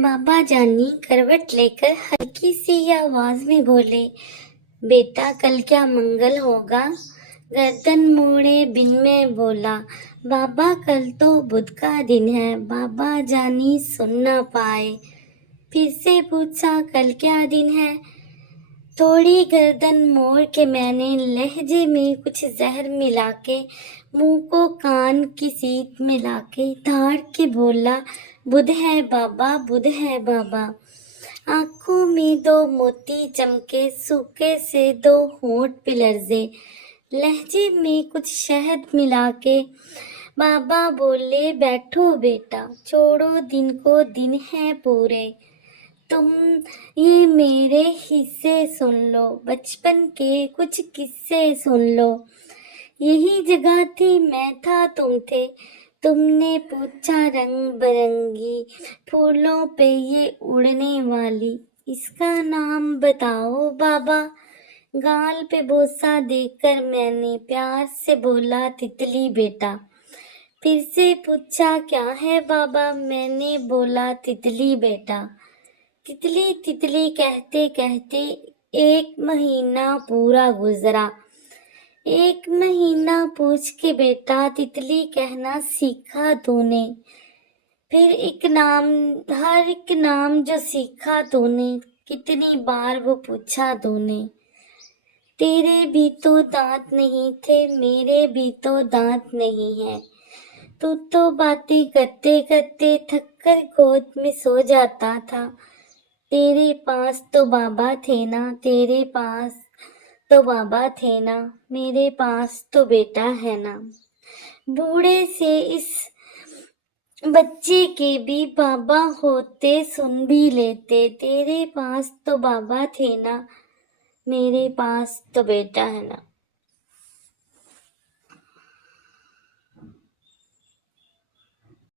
बाबा जानी करवट लेकर हल्की सी आवाज में बोले, बेटा कल क्या मंगल होगा? गर्दन मोड़े बिन में बोला, बाबा कल तो बुध का दिन है। बाबा जानी सुन ना पाए, फिर से पूछा कल क्या दिन है? थोड़ी गर्दन मोड़ के मैंने लहजे में कुछ जहर मिला के मुंह को कान की सीट में लाके धाड़ के बोला, बुध है बाबा, बुध है बाबा। आंखों में दो मोती चमके, सूखे से दो होंठ पे लर्जे, लहजे में कुछ शहद मिला के बाबा बोले, बैठो बेटा, छोड़ो दिन को, दिन है पूरे। तुम ये मेरे हिस्से सुन लो, बचपन के कुछ किस्से सुन लो। यही जगह थी, मैं था, तुम थे। तुमने पूछा रंग बिरंगी फूलों पे ये उड़ने वाली, इसका नाम बताओ बाबा। गाल पे बोसा देकर मैंने प्यार से बोला, तितली बेटा। फिर से पूछा क्या है बाबा, मैंने बोला, तितली बेटा। तितली तितली कहते कहते एक महीना पूरा गुजरा। एक महीना पूछ के बेटा तितली कहना सीखा तूने, फिर हर एक नाम जो सीखा तूने, कितनी बार वो पूछा तूने। तेरे भी तो दांत नहीं थे, मेरे भी तो दांत नहीं है। तू तो बातें करते करते थक कर गोद में सो जाता था। तेरे पास तो बाबा थे ना, तेरे पास तो बाबा थे ना, मेरे पास तो बेटा है ना। बूढ़े से इस बच्चे के भी बाबा होते सुन भी लेते। तेरे पास तो बाबा थे ना, मेरे पास तो बेटा है ना।